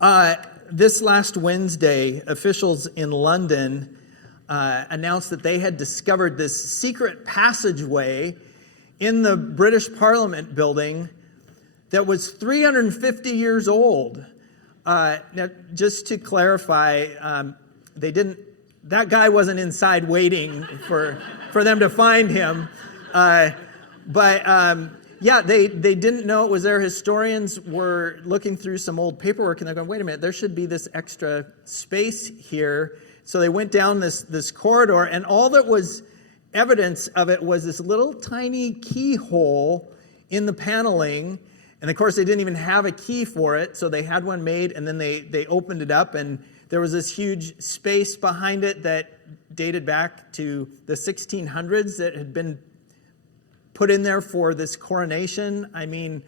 This last Wednesday, officials in London announced that they had discovered this secret passageway in the British Parliament building that was 350 years old. Now, just to clarify, that guy wasn't inside waiting for them to find him. Yeah, they didn't know it was there. Historians were looking through some old paperwork and they're going, wait a minute, there should be this extra space here. So they went down this corridor, and all that was evidence of it was this little tiny keyhole in the paneling. And of course, they didn't even have a key for it, so they had one made, and then they opened it up, and there was this huge space behind it that dated back to the 1600s that had been put in there for this coronation. I mean,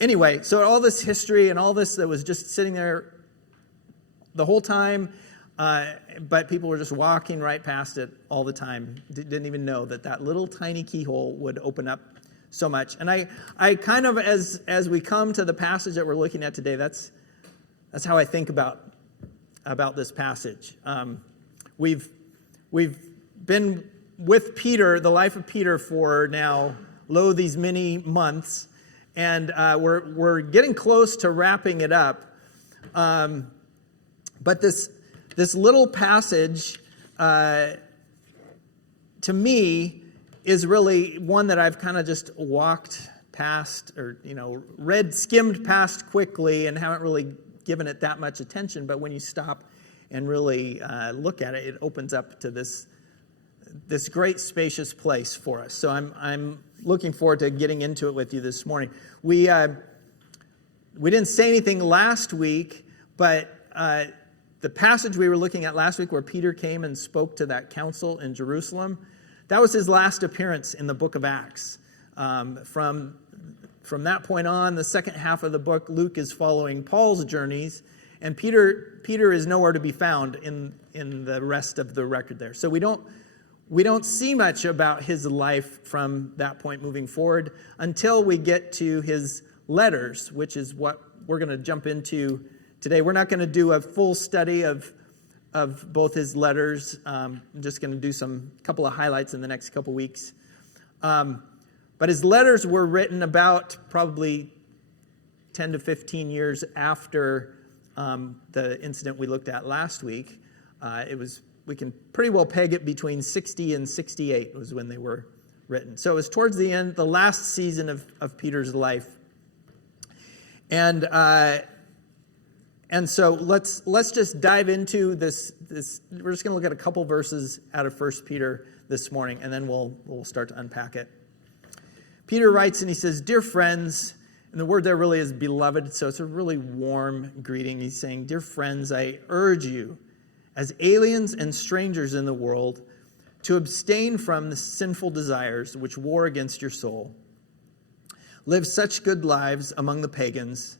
anyway, so all this history and all this that was just sitting there the whole time, but people were just walking right past it all the time. Didn't even know that little tiny keyhole would open up so much. And I kind of, as we come to the passage that we're looking at today, that's how I think about this passage. We've been with Peter, the life of Peter, for now, these many months, and we're getting close to wrapping it up. But this little passage, to me, is really one that I've kind of just walked past, or skimmed past quickly, and haven't really given it that much attention. But when you stop and really look at it, it opens up to this great spacious place for us. So I'm looking forward to getting into it with you this morning. We didn't say anything last week, but the passage we were looking at last week, where Peter came and spoke to that council in Jerusalem, that was his last appearance in the book of Acts. From that point on, the second half of the book, Luke is following Paul's journeys, and Peter is nowhere to be found in the rest of the record there. So we don't see much about his life from that point moving forward until we get to his letters, which is what we're going to jump into today. We're not going to do a full study of both his letters. I'm just going to do a couple of highlights in the next couple weeks. But his letters were written about probably 10 to 15 years after the incident we looked at last week. We can pretty well peg it between 60 and 68 was when they were written. So it was towards the end, the last season of Peter's life. And so let's just dive into this. We're just going to look at a couple verses out of 1 Peter this morning, and then we'll start to unpack it. Peter writes, and he says, "Dear friends," and the word there really is beloved, so it's a really warm greeting. He's saying, "Dear friends, I urge you, as aliens and strangers in the world, to abstain from the sinful desires which war against your soul. Live such good lives among the pagans,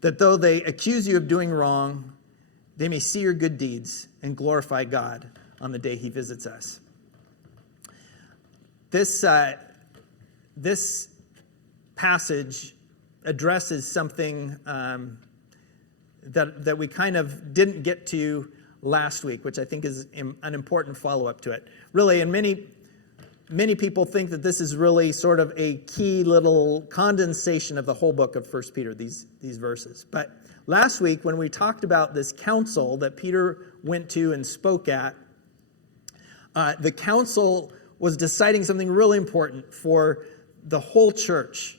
that though they accuse you of doing wrong, they may see your good deeds and glorify God on the day he visits us." This passage addresses something that we kind of didn't get to last week, which I think is an important follow-up to it. Really, and many people think that this is really sort of a key little condensation of the whole book of 1 Peter, these verses. But last week, when we talked about this council that Peter went to and spoke at, the council was deciding something really important for the whole church,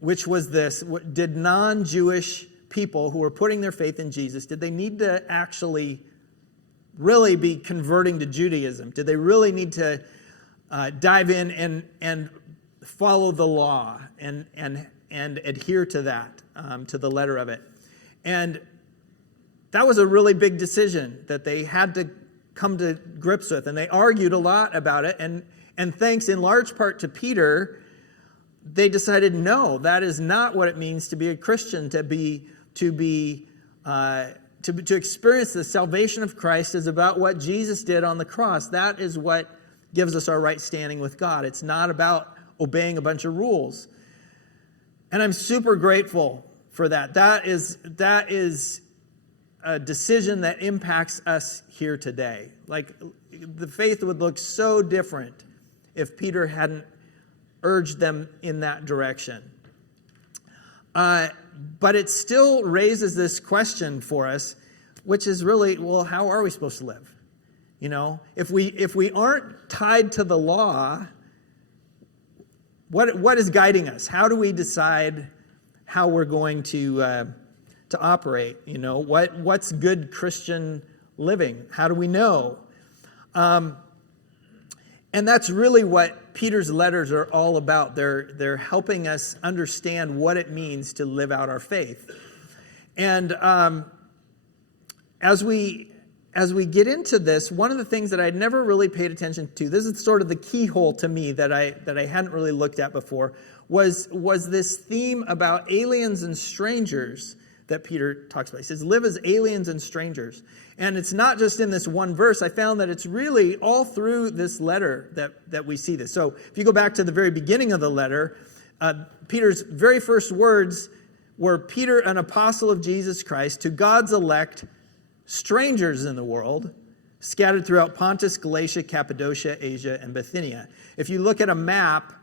which was this: did non-Jewish people who were putting their faith in Jesus, did they need to actually really be converting to Judaism? Did they really need to dive in and follow the law and adhere to that, to the letter of it? And that was a really big decision that they had to come to grips with, and they argued a lot about it. And thanks in large part to Peter, they decided, no, that is not what it means to be a Christian. To experience the salvation of Christ is about what Jesus did on the cross. That is what gives us our right standing with God. It's not about obeying a bunch of rules. And I'm super grateful for that. That is a decision that impacts us here today. Like, the faith would look so different if Peter hadn't urged them in that direction. But it still raises this question for us, which is really, well, how are we supposed to live? You know, if we aren't tied to the law, what is guiding us? How do we decide how we're going to operate? You know, what's good Christian living? How do we know? And that's really what Peter's letters are all about. They're helping us understand what it means to live out our faith. And as we get into this, one of the things that I'd never really paid attention to, this is sort of the keyhole to me that I hadn't really looked at before, was this theme about aliens and strangers that Peter talks about. He says, live as aliens and strangers. And it's not just in this one verse. I found that it's really all through this letter that we see this. So if you go back to the very beginning of the letter, Peter's very first words were, Peter, an apostle of Jesus Christ, to God's elect, strangers in the world, scattered throughout Pontus, Galatia, Cappadocia, Asia, and Bithynia. If you look at a map,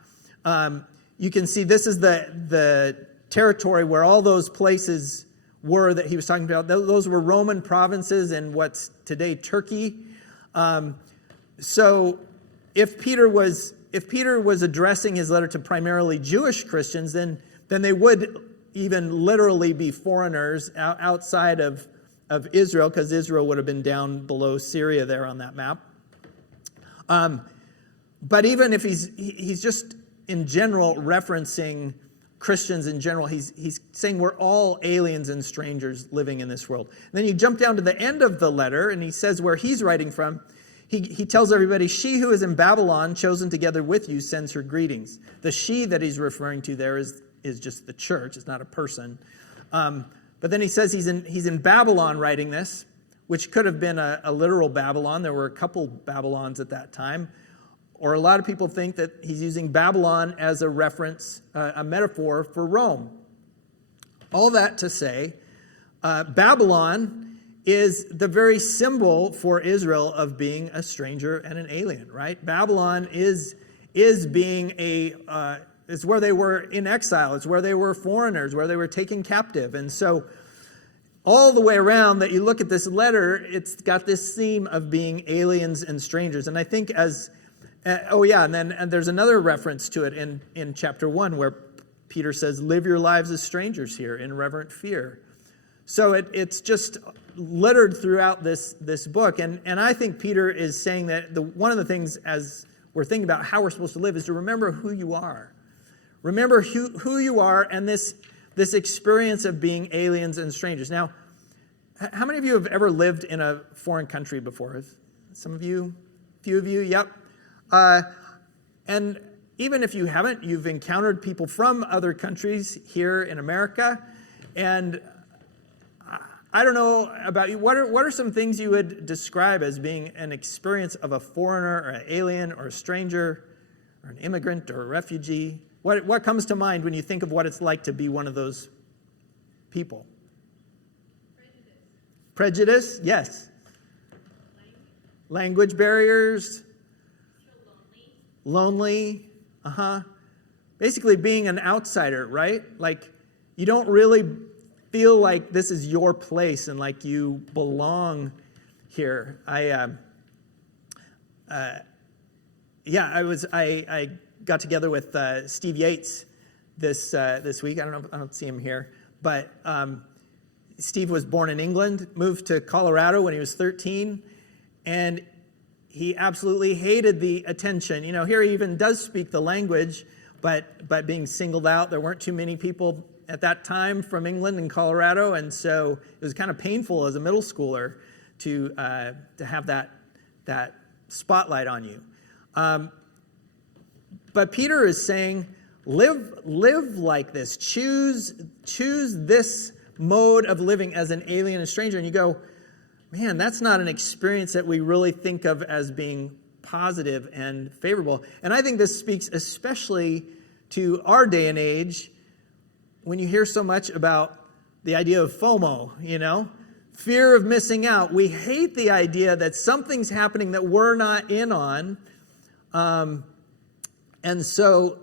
you can see this is the territory where all those places were that he was talking about. Those were Roman provinces in what's today Turkey. So if Peter was addressing his letter to primarily Jewish Christians, then they would even literally be foreigners outside of Israel, because Israel would have been down below Syria there on that map. But even if he's just in general referencing Christians in general, he's saying we're all aliens and strangers living in this world. And then you jump down to the end of the letter, and he says where he's writing from. He tells everybody, she who is in Babylon, chosen together with you, sends her greetings. The she that he's referring to there is just the church. It's not a person. But then he says he's in Babylon writing this, which could have been a literal Babylon. There were a couple Babylons at that time. Or a lot of people think that he's using Babylon as a reference, a metaphor for Rome. All that to say, Babylon is the very symbol for Israel of being a stranger and an alien, right? Babylon is being it's where they were in exile. It's where they were foreigners, where they were taken captive. And so all the way around that you look at this letter, it's got this theme of being aliens and strangers. And I think and there's another reference to it in chapter 1 where Peter says, live your lives as strangers here in reverent fear. So it's just littered throughout this book. And I think Peter is saying that one of the things as we're thinking about how we're supposed to live is to remember who you are. Remember who you are and this experience of being aliens and strangers. Now, how many of you have ever lived in a foreign country before? Some of you? A few of you? Yep. And even if you haven't, you've encountered people from other countries here in America. And I don't know about you. What are some things you would describe as being an experience of a foreigner or an alien or a stranger or an immigrant or a refugee? What comes to mind when you think of what it's like to be one of those people? Prejudice? Yes. Language barriers? Lonely. Basically being an outsider, right? Like you don't really feel like this is your place and like you belong here. I got together with Steve Yates this week. I don't see him here, but Steve was born in England, moved to Colorado when he was 13, and he absolutely hated the attention. You know, here he even does speak the language, but being singled out, there weren't too many people at that time from England and Colorado, and so it was kind of painful as a middle schooler to have that spotlight on you. But Peter is saying, live like this. Choose this mode of living as an alien and stranger. And you go, man, that's not an experience that we really think of as being positive and favorable. And I think this speaks especially to our day and age when you hear so much about the idea of FOMO, fear of missing out. We hate the idea that something's happening that we're not in on. And so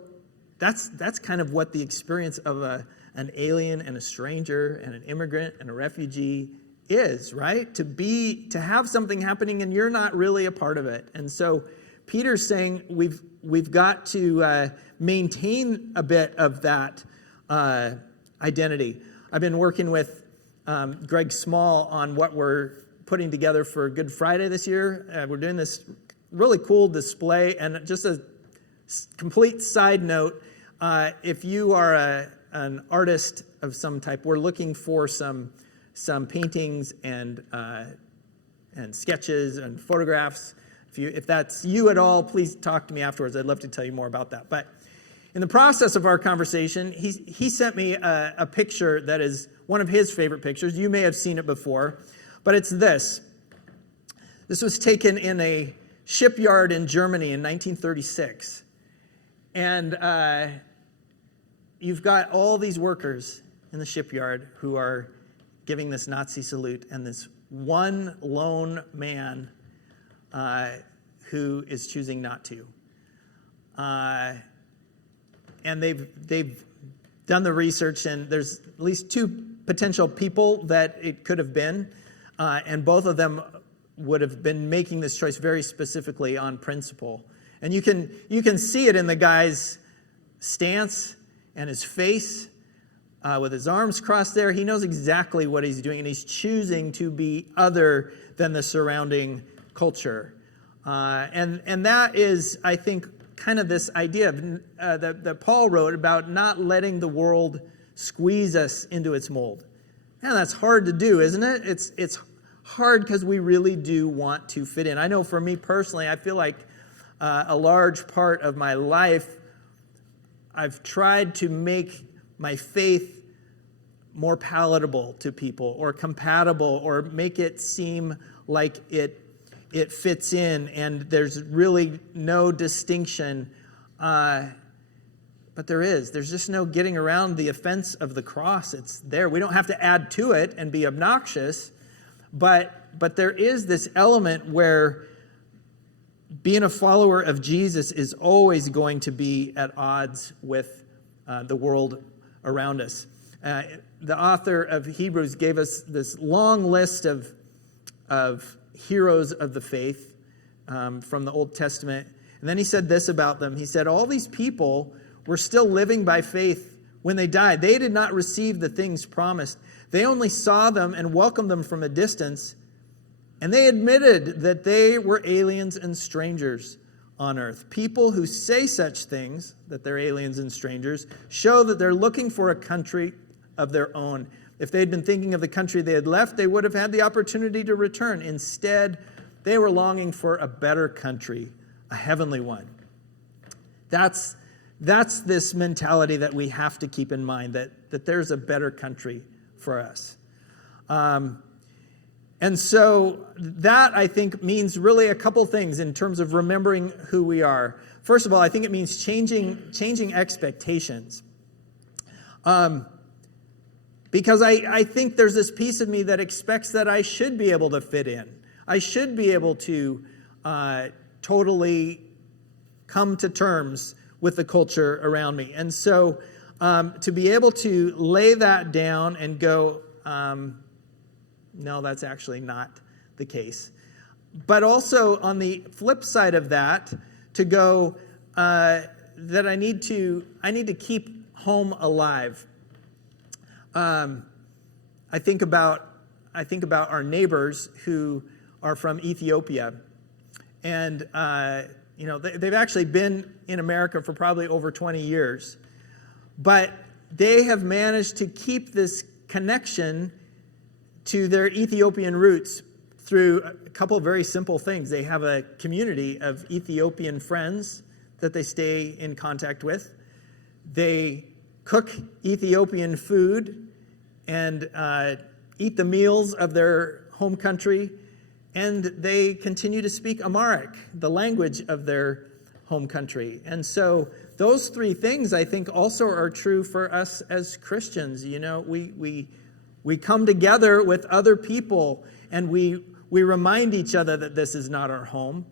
that's kind of what the experience of an alien and a stranger and an immigrant and a refugee is, right? To have something happening and you're not really a part of it. And so Peter's saying we've got to maintain a bit of that identity. I've been working with Greg Small on what we're putting together for Good Friday this year. We're doing this really cool display, and just a complete side note, if you are an artist of some type, we're looking for some paintings and sketches and photographs. If that's you at all, please talk to me afterwards. I'd love to tell you more about that. But in the process of our conversation, he sent me a picture that is one of his favorite pictures. You may have seen it before, but it's this. This was taken in a shipyard in Germany in 1936. And you've got all these workers in the shipyard who are giving this Nazi salute, and this one lone man who is choosing not to. And they've done the research, and there's at least two potential people that it could have been, and both of them would have been making this choice very specifically on principle. And you can see it in the guy's stance and his face, with his arms crossed there. He knows exactly what he's doing, and he's choosing to be other than the surrounding culture. And that is, I think, kind of this idea that Paul wrote about not letting the world squeeze us into its mold. And that's hard to do, isn't it? It's hard because we really do want to fit in. I know for me personally, I feel like a large part of my life, I've tried to make my faith more palatable to people, or compatible, or make it seem like it fits in, and there's really no distinction. But there's just no getting around the offense of the cross. It's there. We don't have to add to it and be obnoxious, but there is this element where being a follower of Jesus is always going to be at odds with the world around us. The author of Hebrews gave us this long list of heroes of the faith from the Old Testament. And then he said this about them. He said, all these people were still living by faith when they died. They did not receive the things promised. They only saw them and welcomed them from a distance. And they admitted that they were aliens and strangers on earth. People who say such things, that they're aliens and strangers, show that they're looking for a country of their own. If they'd been thinking of the country they had left, they would have had the opportunity to return. Instead, they were longing for a better country, a heavenly one. That's this mentality that we have to keep in mind, that there's a better country for us. And so that, I think, means really a couple things in terms of remembering who we are. First of all, I think it means changing expectations. Because I think there's this piece of me that expects that I should be able to fit in. I should be able to totally come to terms with the culture around me. And so to be able to lay that down and go, no, that's actually not the case. But also on the flip side of that, to go that I need to keep home alive. I think about our neighbors who are from Ethiopia, and they've actually been in America for probably over 20 years, but they have managed to keep this connection to their Ethiopian roots through a couple of very simple things. They have a community of Ethiopian friends that they stay in contact with. They cook Ethiopian food and eat the meals of their home country, and they continue to speak Amharic, the language of their home country. And so those three things, I think, also are true for us as Christians. We We come together with other people, and we remind each other that this is not our home.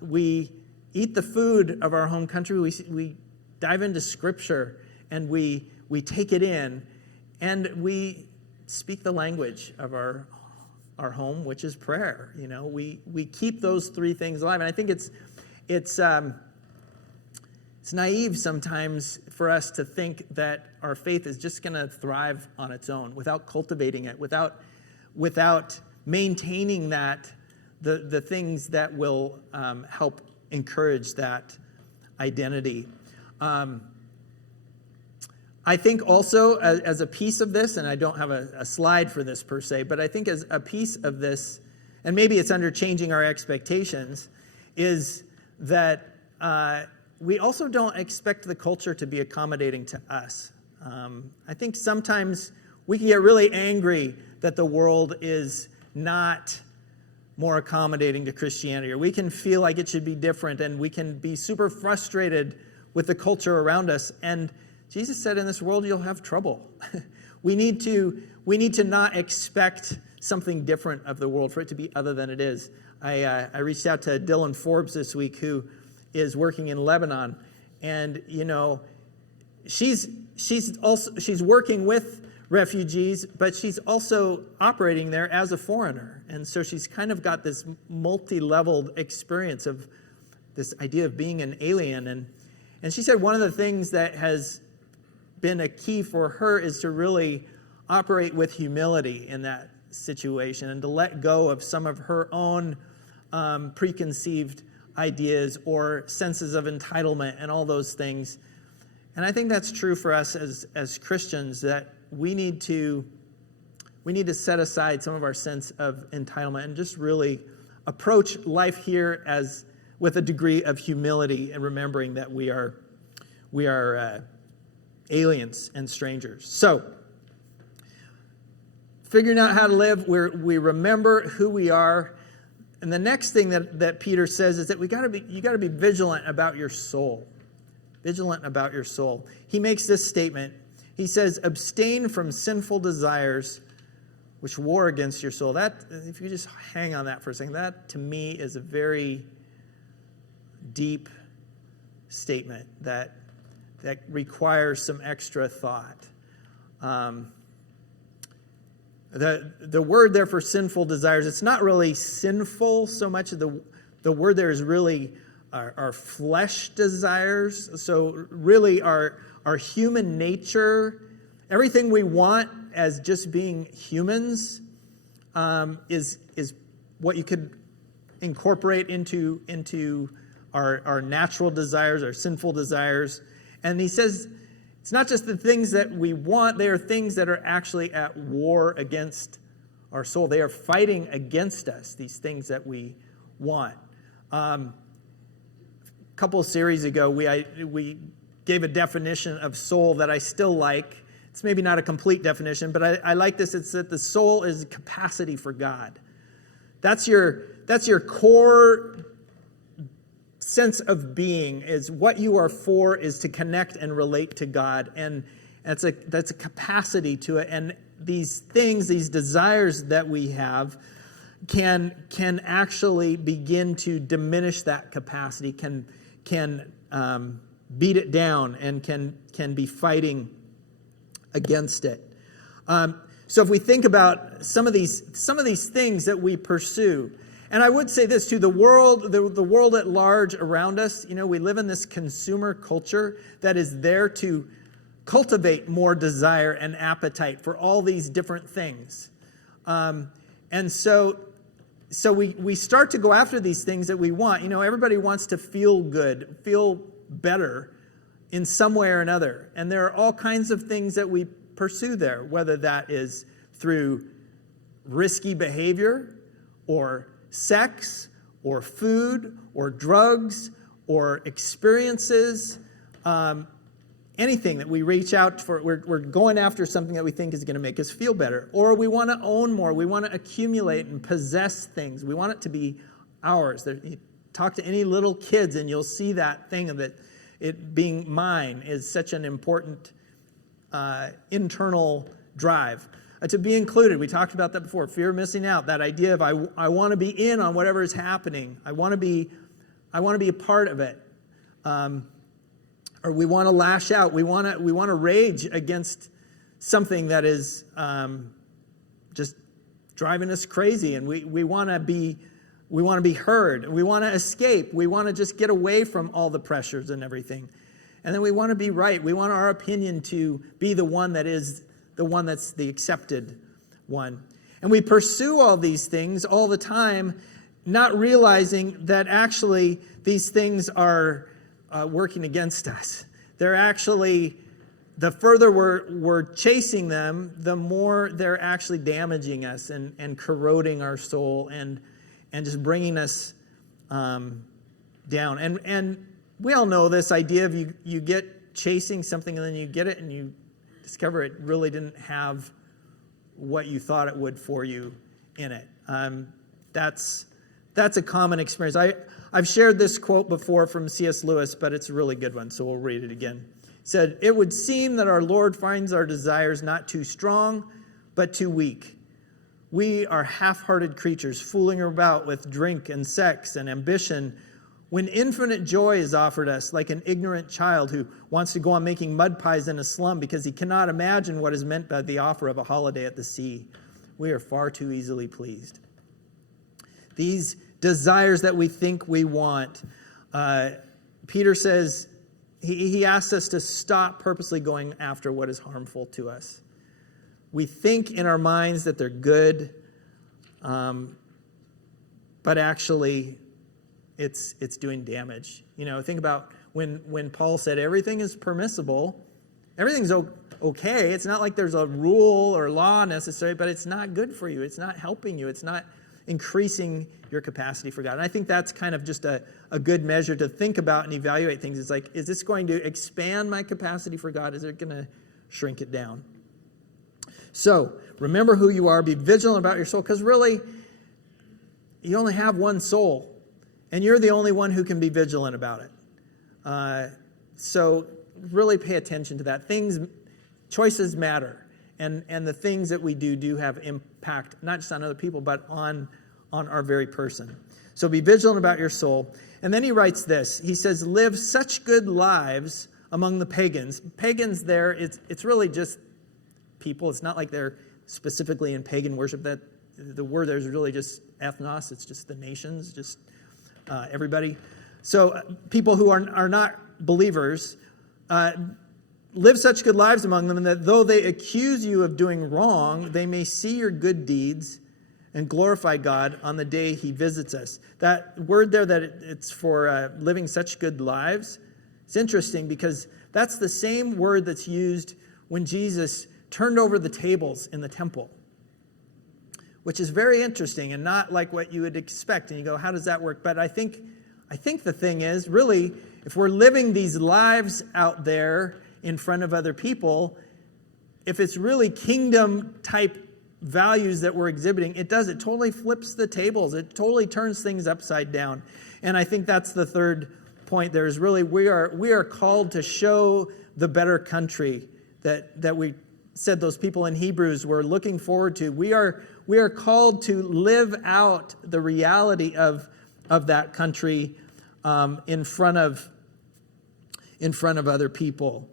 We eat the food of our home country. We dive into Scripture, and we take it in, and we speak the language of our home, which is prayer. We keep those three things alive, and I think it's naive sometimes for us to think that our faith is just going to thrive on its own without cultivating it, without maintaining that, the things that will help encourage that identity. I think also as a piece of this, and I don't have a slide for this per se, but I think as a piece of this, and maybe it's under changing our expectations, is that we also don't expect the culture to be accommodating to us. I think sometimes we can get really angry that the world is not more accommodating to Christianity, or we can feel like it should be different, and we can be super frustrated with the culture around us. And Jesus said, in this world, you'll have trouble. We need to not expect something different of the world, for it to be other than it is. I reached out to Dylan Forbes this week, who is working in Lebanon, and she's working with refugees, but she's also operating there as a foreigner, and so she's kind of got this multi-leveled experience of this idea of being an alien. And she said one of the things that has been a key for her is to really operate with humility in that situation, and to let go of some of her own preconceived ideas or senses of entitlement and all those things. And I think that's true for us as Christians, that we need to set aside some of our sense of entitlement and just really approach life here with a degree of humility, and remembering that we are aliens and strangers. So, figuring out how to live, we remember who we are. And the next thing that Peter says is that you got to be vigilant about your soul. Vigilant about your soul. He makes this statement. He says, abstain from sinful desires which war against your soul. That, if you just hang on that for a second, that to me is a very deep statement that requires some extra thought. The word there for sinful desires, it's not really sinful so much. The word there is really our flesh desires. So really our human nature, everything we want as just being humans, is what you could incorporate into our natural desires, our sinful desires. And he says, it's not just the things that we want, they are things that are actually at war against our soul. They are fighting against us, these things that we want. A couple of series ago, we gave a definition of soul that I still like. It's maybe not a complete definition, but I like this. It's that the soul is capacity for God. That's your core sense of being, is what you are for is to connect and relate to God, and that's a capacity to it. And these things, these desires that we have, can actually begin to diminish that capacity, can beat it down, and can be fighting against it. So if we think about some of these things that we pursue. And I would say this too, the world at large around us, we live in this consumer culture that is there to cultivate more desire and appetite for all these different things. And so we start to go after these things that we want. Everybody wants to feel good, feel better in some way or another. And there are all kinds of things that we pursue there, whether that is through risky behavior, or sex, or food, or drugs, or experiences, anything that we reach out for. We're going after something that we think is going to make us feel better. Or we want to own more. We want to accumulate and possess things. We want it to be ours. You talk to any little kids and you'll see that thing of it being mine is such an important internal drive. to be included. We talked about that before. Fear of missing out. That idea of I want to be in on whatever is happening. I want to be a part of it. Or we want to lash out. We want to rage against something that is just driving us crazy, and we want to be heard. We want to escape. We want to just get away from all the pressures and everything. And then we want to be right. We want our opinion to be the one that's the accepted one. And we pursue all these things all the time, not realizing that actually these things are working against us. They're actually, the further we're chasing them, the more they're actually damaging us and corroding our soul and just bringing us down. And we all know this idea of you get chasing something and then you get it and you discover it really didn't have what you thought it would for you in it. That's a common experience. I've shared this quote before from C.S. Lewis, but it's a really good one, so we'll read it again. It said, "It would seem that our Lord finds our desires not too strong, but too weak. We are half-hearted creatures fooling about with drink and sex and ambition when infinite joy is offered us, like an ignorant child who wants to go on making mud pies in a slum because he cannot imagine what is meant by the offer of a holiday at the sea. We are far too easily pleased." These desires that we think we want, Peter says, he asks us to stop purposely going after what is harmful to us. We think in our minds that they're good, but actually it's doing damage. Think about when Paul said everything is permissible, everything's okay. It's not like there's a rule or law necessary, but it's not good for you. It's not helping you. It's not increasing your capacity for God. And I think that's kind of just a good measure to think about and evaluate things. It's like, is this going to expand my capacity for God? Is it going to shrink it down? So, remember who you are. Be vigilant about your soul, because really, you only have one soul, and you're the only one who can be vigilant about it. So, really pay attention to that. Choices matter, and the things that we do have impact, not just on other people, but on our very person. So, be vigilant about your soul. And then he writes this. He says, "Live such good lives among the pagans." Pagans there, it's really just people. It's not like they're specifically in pagan worship. That the word there is really just ethnos. It's just the nations, just everybody. So people who are not believers, live such good lives among them, and that though they accuse you of doing wrong, they may see your good deeds and glorify God on the day he visits us. That word there, that it's for living such good lives, it's interesting because that's the same word that's used when Jesus turned over the tables in the temple, which is very interesting and not like what you would expect. And you go, how does that work? But I think the thing is, really, if we're living these lives out there in front of other people, if it's really kingdom-type values that we're exhibiting, it totally flips the tables. It totally turns things upside down. And I think that's the third point there is really we are called to show the better country that we said those people in Hebrews were looking forward to. We are called to live out the reality of that country in front of other people.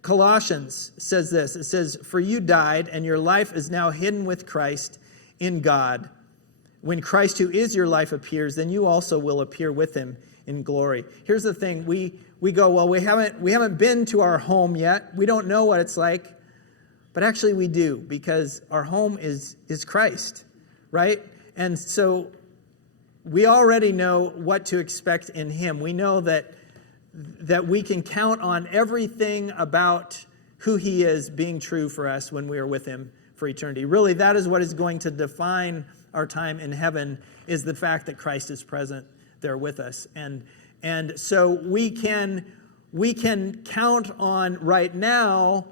Colossians says this. It says, "For you died, and your life is now hidden with Christ in God. When Christ, who is your life, appears, then you also will appear with him in glory." Here's the thing. We go, well, we haven't been to our home yet. We don't know what it's like. But actually we do, because our home is Christ, right? And so we already know what to expect in him. We know that we can count on everything about who he is being true for us when we are with him for eternity. Really, that is what is going to define our time in heaven, is the fact that Christ is present there with us. And so we can count on right now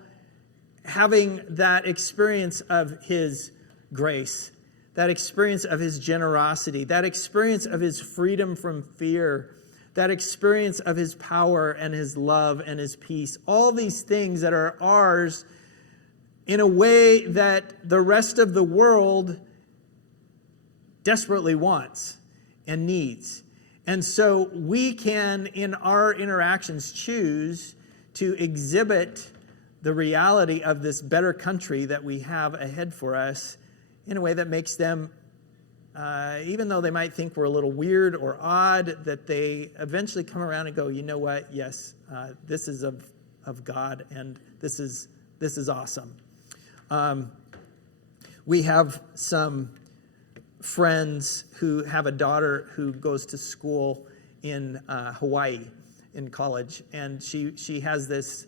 having that experience of his grace, that experience of his generosity, that experience of his freedom from fear, that experience of his power and his love and his peace, all these things that are ours in a way that the rest of the world desperately wants and needs. And so we can, in our interactions, choose to exhibit the reality of this better country that we have ahead for us in a way that makes them, even though they might think we're a little weird or odd, that they eventually come around and go, you know what, yes, this is of God, and this is awesome. We have some friends who have a daughter who goes to school in Hawaii in college, and she has this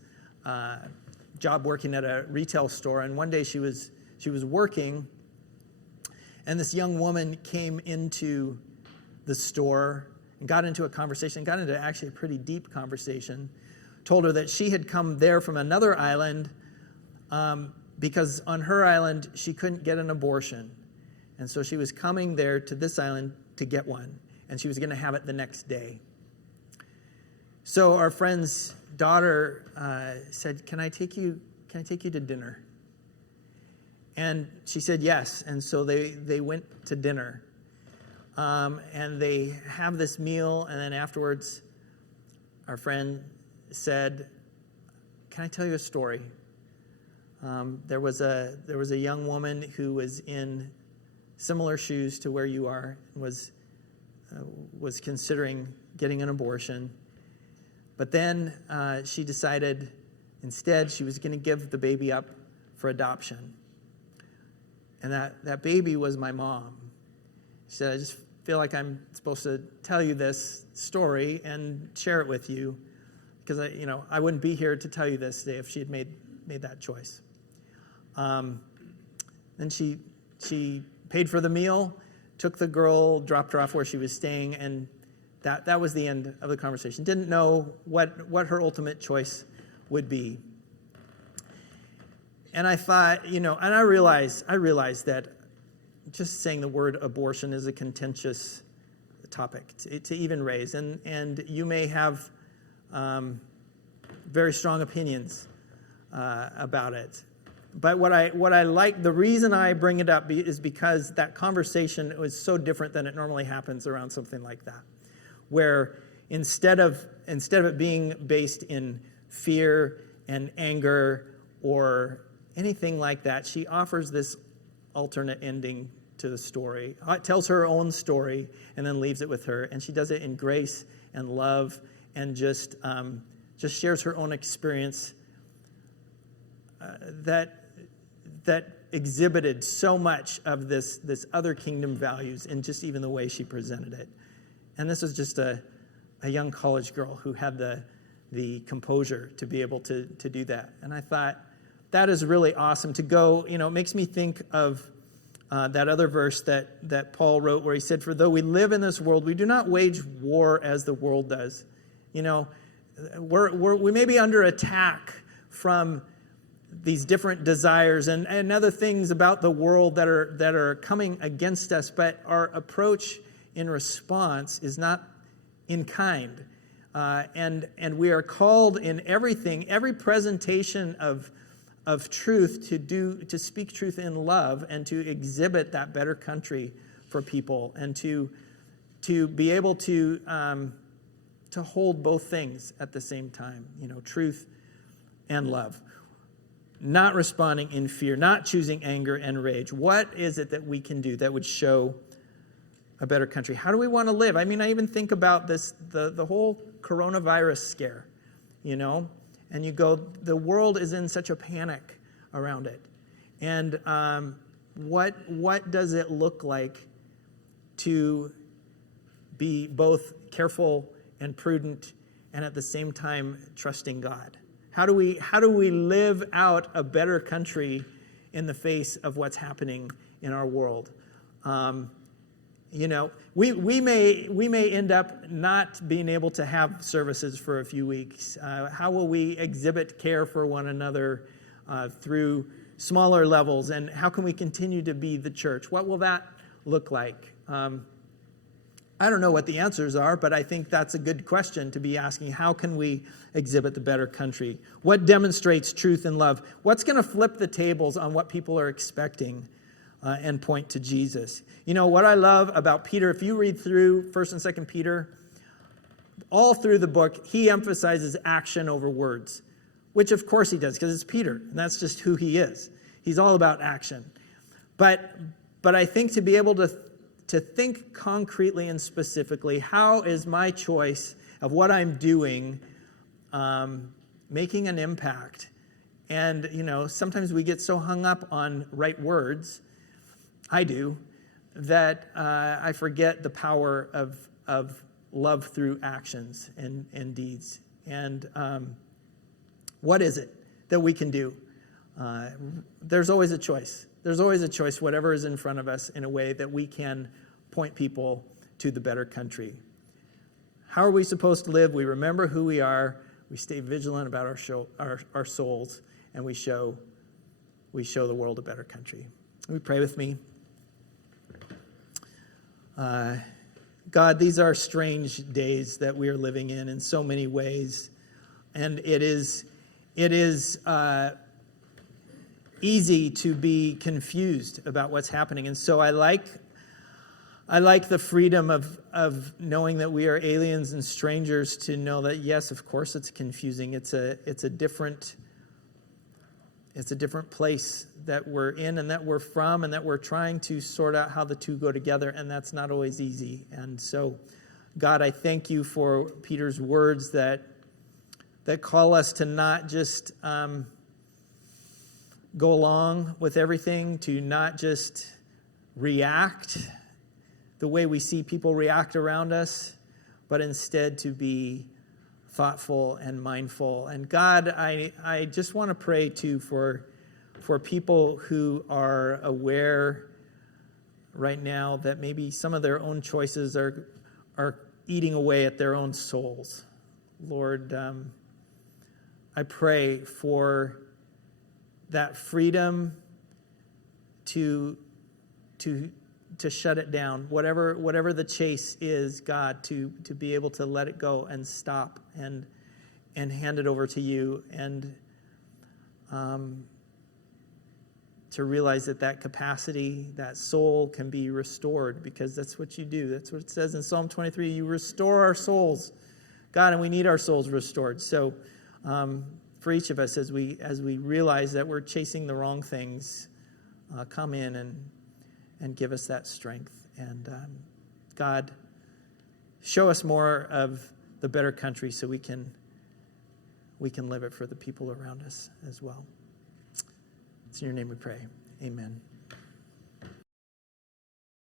job working at a retail store. And one day she was working, and this young woman came into the store and got into a conversation, got into actually a pretty deep conversation, told her that she had come there from another island because on her island she couldn't get an abortion. And so she was coming there to this island to get one, and she was going to have it the next day. So our friend's daughter said, "Can I take you to dinner?" And she said yes. And so they went to dinner, and they have this meal. And then afterwards, our friend said, "Can I tell you a story?" There was a young woman who was in similar shoes to where you are, was considering getting an abortion. But then she decided instead she was going to give the baby up for adoption. And that baby was my mom. She said, "I just feel like I'm supposed to tell you this story and share it with you, because I wouldn't be here to tell you this today if she had made that choice." Then she paid for the meal, took the girl, dropped her off where she was staying, and that was the end of the conversation. Didn't know what her ultimate choice would be. And I thought, and I realized that just saying the word abortion is a contentious topic to even raise. And you may have very strong opinions about it. But what I like, the reason I bring it up is because that conversation was so different than it normally happens around something like that, where instead of it being based in fear and anger or anything like that, she offers this alternate ending to the story. It tells her own story and then leaves it with her, and she does it in grace and love, and just shares her own experience that exhibited so much of this other kingdom values in just even the way she presented it. And this was just a young college girl who had the composure to be able to do that. And I thought, that is really awesome to go, it makes me think of that other verse that Paul wrote where he said, "For though we live in this world, we do not wage war as the world does." We may be under attack from these different desires and other things about the world that are coming against us, but our approach in response is not in kind. And we are called in everything, every presentation of truth to speak truth in love and to exhibit that better country for people, and to be able to hold both things at the same time, truth and love. Not responding in fear, not choosing anger and rage. What is it that we can do that would show a better country? How do we want to live? I even think about this, the whole coronavirus scare, and you go, the world is in such a panic around it. And what does it look like to be both careful and prudent and at the same time trusting God? How do we live out a better country in the face of what's happening in our world? We may end up not being able to have services for a few weeks. How will we exhibit care for one another through smaller levels? And how can we continue to be the church? What will that look like? I don't know what the answers are, but I think that's a good question to be asking. How can we exhibit the better country? What demonstrates truth and love? What's going to flip the tables on what people are expecting and point to Jesus? You know, what I love about Peter, if you read through 1st and 2nd Peter, all through the book, he emphasizes action over words, which of course he does because it's Peter, and that's just who he is. He's all about action. But I think to be able to think concretely and specifically, how is my choice of what I'm doing making an impact? And, you know, sometimes we get so hung up on right words, I do, that I forget the power of love through actions and deeds. And what is it that we can do? There's always a choice. There's always a choice, whatever is in front of us, in a way that we can point people to the better country. How are we supposed to live? We remember who we are. We stay vigilant about our souls, and we show the world a better country. Will you pray with me? God, these are strange days that we are living in so many ways, and it is easy to be confused about what's happening. And so I like the freedom of knowing that we are aliens and strangers, to know that, yes, of course it's confusing. It's a different place that we're in and that we're from, and that we're trying to sort out how the two go together, and that's not always easy. And so, God, I thank you for Peter's words that call us to not just go along with everything, to not just react the way we see people react around us, but instead to be thoughtful and mindful. And God, I just want to pray too for people who are aware right now that maybe some of their own choices are eating away at their own souls. Lord, I pray for that freedom to shut it down, whatever the chase is, God, to be able to let it go and stop and hand it over to you, and to realize that capacity, that soul can be restored, because that's what you do. That's what it says in Psalm 23. You restore our souls, God, and we need our souls restored. So for each of us, as we realize that we're chasing the wrong things, come in and give us that strength. And God, show us more of the better country so we can live it for the people around us as well. It's in your name we pray. Amen.